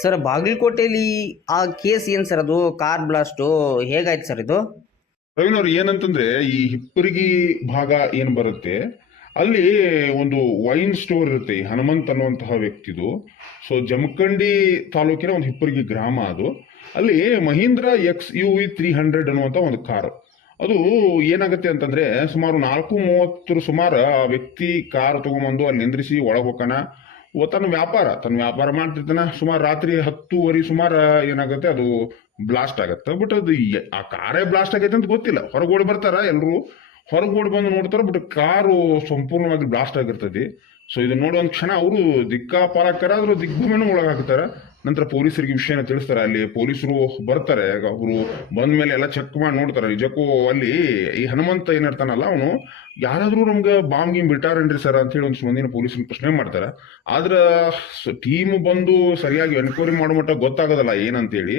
Sir ಬಾಗಲಕೋಟೆಯಲ್ಲಿ ಆ case ಏನು ಸರ್ ಅದು ಕಾರ್ ಬ್ಲಾಸ್ಟು ಹೇಗಾಯ್ತು ಸರ್ ಇದು? ಪ್ರವೀಣ್ ಅವ್ರು ಏನಂತಂದ್ರೆ ಈ ಹಿಪ್ಪರಗಿ ಭಾಗ ಏನ್ ಬರುತ್ತೆ ಅಲ್ಲಿ ಒಂದು ವೈನ್ ಸ್ಟೋರ್ ಇರುತ್ತೆ. ಈ ಹನುಮಂತ್ ಅನ್ನುವಂತಹ ವ್ಯಕ್ತಿದು. ಸೊ ಜಮಖಂಡಿ ತಾಲೂಕಿನ ಒಂದು ಹಿಪ್ಪರಗಿ ಗ್ರಾಮ ಅದು. ಅಲ್ಲಿ ಮಹೀಂದ್ರ XUV 300 ಅನ್ನುವಂಥ ಒಂದು ಕಾರು. ಅದು ಏನಾಗುತ್ತೆ ಅಂತಂದ್ರೆ ಸುಮಾರು 4:30 ಸುಮಾರು ಆ ವ್ಯಕ್ತಿ ಕಾರ್ ತಗೊಂಬಂದು ಅಲ್ಲಿ ನಿಂದ್ರಿಸಿ ಒಳಗೆ ಹೋಗೋಣ. ತನ್ನ ವ್ಯಾಪಾರ ಮಾಡ್ತಿರ್ತಾನ. ಸುಮಾರು ರಾತ್ರಿ 10:30 ಸುಮಾರು ಏನಾಗುತ್ತೆ ಅದು ಬ್ಲಾಸ್ಟ್ ಆಗತ್ತೆ. ಬಟ್ ಅದು ಆ ಕಾರೇ ಬ್ಲಾಸ್ಟ್ ಆಗೈತೆ ಅಂತ ಗೊತ್ತಿಲ್ಲ. ಹೊರಗೋಡಿ ಬರ್ತಾರ ಎಲ್ಲರೂ, ಹೊರಗೋಡಿ ಬಂದು ನೋಡ್ತಾರ. ಬಟ್ ಕಾರು ಸಂಪೂರ್ಣವಾಗಿ ಬ್ಲಾಸ್ಟ್ ಆಗಿರ್ತದೆ. ಸೊ ಇದು ನೋಡಿ ಒಂದು ಕ್ಷಣ ಅವರು ದಿಕ್ಕಾಪಾಲಕರ ಆದ್ರೂ ದಿಗ್ಭ್ರಮೆನೂ ಒಳಗಾಗ್ತಾರ. ನಂತರ ಪೊಲೀಸರಿಗೆ ವಿಷಯನ ತಿಳಿಸ್ತಾರೆ. ಅಲ್ಲಿ ಪೊಲೀಸರು ಬರ್ತಾರೆ. ಅವರು ಬಂದ ಮೇಲೆ ಎಲ್ಲ ಚೆಕ್ ಮಾಡಿ ನೋಡ್ತಾರೆ. ನಿಜಕ್ಕೂ ಅಲ್ಲಿ ಈ ಹನುಮಂತ ಏನಿರ್ತಾನಲ್ಲ ಅವನು ಯಾರಾದ್ರೂ ನಮ್ಗೆ ಬಾಂಬ್ ಗೀಮ್ ಬಿಟ್ಟಾರೇನ್ರಿ ಸರ್ ಅಂತ ಹೇಳಿ ಒಂದು ಮಂದಿನ ಪೊಲೀಸರು ಪ್ರಶ್ನೆ ಮಾಡ್ತಾರೆ. ಆದ್ರ ಟೀಮ್ ಬಂದು ಸರಿಯಾಗಿ ಎನ್ಕ್ವೈರಿ ಮಾಡೋ ಮಟ್ಟ ಗೊತ್ತಾಗೋದಲ್ಲ ಏನಂತೇಳಿ.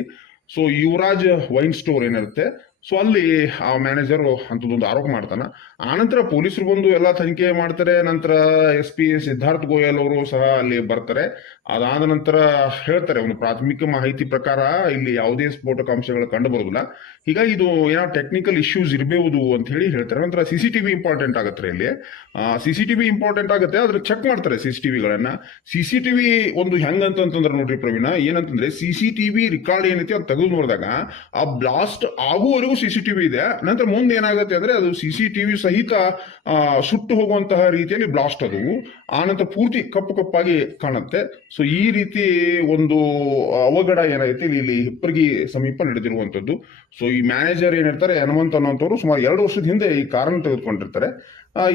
ಸೊ ಯುವರಾಜ್ ವೈನ್ ಸ್ಟೋರ್ ಏನಿರುತ್ತೆ, ಸೊ ಅಲ್ಲಿ ಆ ಮ್ಯಾನೇಜರ್ ಅಂತದೊಂದು ಆರೋಪ ಮಾಡ್ತಾನ. ಆನಂತರ ಪೊಲೀಸರು ಬಂದು ಎಲ್ಲ ತನಿಖೆ ಮಾಡ್ತಾರೆ. ನಂತರ SP ಸಿದ್ಧಾರ್ಥ್ ಗೋಯಲ್ ಅವರು ಸಹ ಅಲ್ಲಿ ಬರ್ತಾರೆ. ಅದಾದ ನಂತರ ಹೇಳ್ತಾರೆ, ಒಂದು ಪ್ರಾಥಮಿಕ ಮಾಹಿತಿ ಪ್ರಕಾರ ಇಲ್ಲಿ ಯಾವುದೇ ಸ್ಫೋಟಕ ಅಂಶಗಳು ಕಂಡು ಬರುದಿಲ್ಲ. ಹೀಗಾಗಿ ಇದು ಏನೋ ಟೆಕ್ನಿಕಲ್ ಇಶ್ಯೂಸ್ ಇರಬಹುದು ಅಂತ ಹೇಳಿ ಹೇಳ್ತಾರೆ. ನಂತರ CCTV ಇಂಪಾರ್ಟೆಂಟ್ ಆಗುತ್ತೆ. ಇಲ್ಲಿ CCTV ಇಂಪಾರ್ಟೆಂಟ್ ಆಗುತ್ತೆ. ಆದ್ರೆ ಚೆಕ್ ಮಾಡ್ತಾರೆ CCTVಗಳನ್ನ. CCTV ಒಂದು ಹೆಂಗಂತಂದ್ರೆ ನೋಡ್ರಿ ಪ್ರವೀಣ, ಏನಂತಂದ್ರೆ CCTV ರಿಕಾರ್ಡ್ ಏನೈತಿ ಅದು ತೆಗೆದು ನೋಡಿದಾಗ ಆ ಬ್ಲಾಸ್ಟ್ ಆಗುವವರೆಗೂ CCTV ಇದೆ. ನಂತರ ಮುಂದೆ ಏನಾಗುತ್ತೆ ಅಂದ್ರೆ ಅದು CCTV ಸಹಿತ ಸುಟ್ಟು ಹೋಗುವಂತಹ ರೀತಿಯಲ್ಲಿ ಬ್ಲಾಸ್ಟ್ ಅದು. ಆನಂತರ ಪೂರ್ತಿ ಕಪ್ಪು ಕಪ್ಪಾಗಿ ಕಾಣುತ್ತೆ. ಸೊ ಈ ರೀತಿ ಒಂದು ಅವಘಡ ಏನೈತಿ ಇಲ್ಲಿ ಹಿಪ್ಪರಗಿ ಸಮೀಪ ನಡೆದಿರುವಂತದ್ದು. ಸೊ ಈ ಮ್ಯಾನೇಜರ್ ಏನಿರ್ತಾರೆ ಹನುಮಂತ್ ಅನ್ನೋಂಥವ್ರು ಸುಮಾರು 2 ವರ್ಷದ ಹಿಂದೆ ಈ ಕಾರನ್ನು ತೆಗೆದುಕೊಂಡಿರ್ತಾರೆ.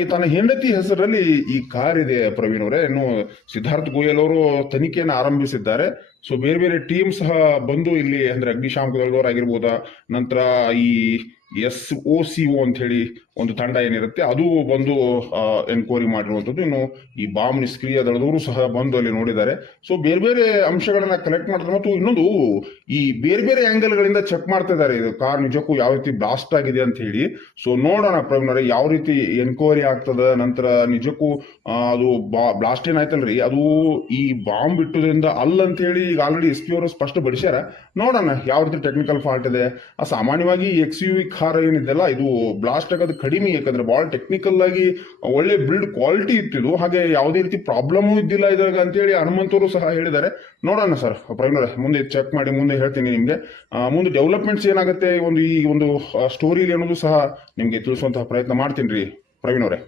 ಈ ತನ್ನ ಹೆಂಡತಿ ಹೆಸರಲ್ಲಿ ಈ ಕಾರ್ ಇದೆ ಪ್ರವೀಣ್ ಅವರೇ. ಇನ್ನು ಸಿದ್ಧಾರ್ಥ್ ಗೋಯಲ್ ಅವರು ತನಿಖೆಯನ್ನು ಆರಂಭಿಸಿದ್ದಾರೆ. ಸೊ ಬೇರೆ ಬೇರೆ ಟೀಮ್ ಸಹ ಬಂದು ಇಲ್ಲಿ ಅಂದ್ರೆ ಅಗ್ನಿಶಾಮಕ ದಳದವರಾಗಿರ್ಬೋದಾ, ನಂತರ ಈ SOCO ಅಂತ ಹೇಳಿ ಒಂದು ತಂಡ ಏನಿರುತ್ತೆ ಅದು ಬಂದು ಎನ್ಕ್ವೈರಿ ಮಾಡಿರುವಂಥದ್ದು. ಇನ್ನು ಈ ಬಾಂಬ್ ನಿಷ್ಕ್ರಿಯ ದಳದವರು ಸಹ ಬಂದು ಅಲ್ಲಿ ನೋಡಿದ್ದಾರೆ. ಸೊ ಬೇರೆ ಬೇರೆ ಅಂಶಗಳನ್ನ ಕಲೆಕ್ಟ್ ಮಾಡ್ತಾರೆ. ಮತ್ತು ಇನ್ನೊಂದು ಈ ಬೇರೆ ಬೇರೆ ಆಂಗಲ್ ಗಳಿಂದ ಚೆಕ್ ಮಾಡ್ತಾ ಇದ್ದಾರೆ ಇದು ಕಾರ್ ನಿಜಕ್ಕೂ ಯಾವ ರೀತಿ ಬ್ಲಾಸ್ಟ್ ಆಗಿದೆ ಅಂತ ಹೇಳಿ. ಸೊ ನೋಡೋಣ ಪ್ರವೀಣ್ ಯಾವ ರೀತಿ ಎನ್ಕ್ವೈರಿ ಆಗ್ತದ. ನಂತರ ನಿಜಕ್ಕೂ ಅದು ಬ್ಲಾಸ್ಟ್ ಏನಾಯ್ತಲ್ರಿ ಅದು ಈ ಬಾಂಬ್ ಇಟ್ಟುದರಿಂದ ಅಂತ ಹೇಳಿ ಈಗ ಆಲ್ರೆಡಿ SP ಅವರು ಸ್ಪಷ್ಟಪಡಿಸ್ಯಾರ. ನೋಡೋಣ ಯಾವ ರೀತಿ ಟೆಕ್ನಿಕಲ್ ಫಾಲ್ಟ್ ಇದೆ. ಸಾಮಾನ್ಯವಾಗಿ XUV ಕಾರ್ ಏನಿದೆಲ್ಲ ಇದು ಬ್ಲಾಸ್ಟ್ ಆಗೋದು ಕಡಿಮೆ, ಯಾಕಂದ್ರೆ ಬಹಳ ಟೆಕ್ನಿಕಲ್ ಆಗಿ ಒಳ್ಳೆ ಬಿಲ್ಡ್ ಕ್ವಾಲಿಟಿ ಇತ್ತಿದು. ಹಾಗೆ ಯಾವುದೇ ರೀತಿ ಪ್ರಾಬ್ಲಮ್ ಇದ್ದಿಲ್ಲ ಇದ್ರಾಗ ಅಂತೇಳಿ ಹನುಮಂತವರು ಸಹ ಹೇಳಿದ್ದಾರೆ. ನೋಡೋಣ ಸರ್ ಪ್ರವೀಣ್ ಮುಂದೆ ಚೆಕ್ ಮಾಡಿ ಮುಂದೆ ಹೇಳ್ತೀನಿ ನಿಮ್ಗೆ. ಮುಂದೆ ಡೆವಲಪ್ಮೆಂಟ್ಸ್ ಏನಾಗುತ್ತೆ ಈ ಒಂದು ಸ್ಟೋರಿಲಿ ಅನ್ನೋದು ಸಹ ನಿಮ್ಗೆ ತಿಳಿಸುವಂತಹ ಪ್ರಯತ್ನ ಮಾಡ್ತೀನಿ ರೀ ಪ್ರವೀಣ್ ಅವರೇ.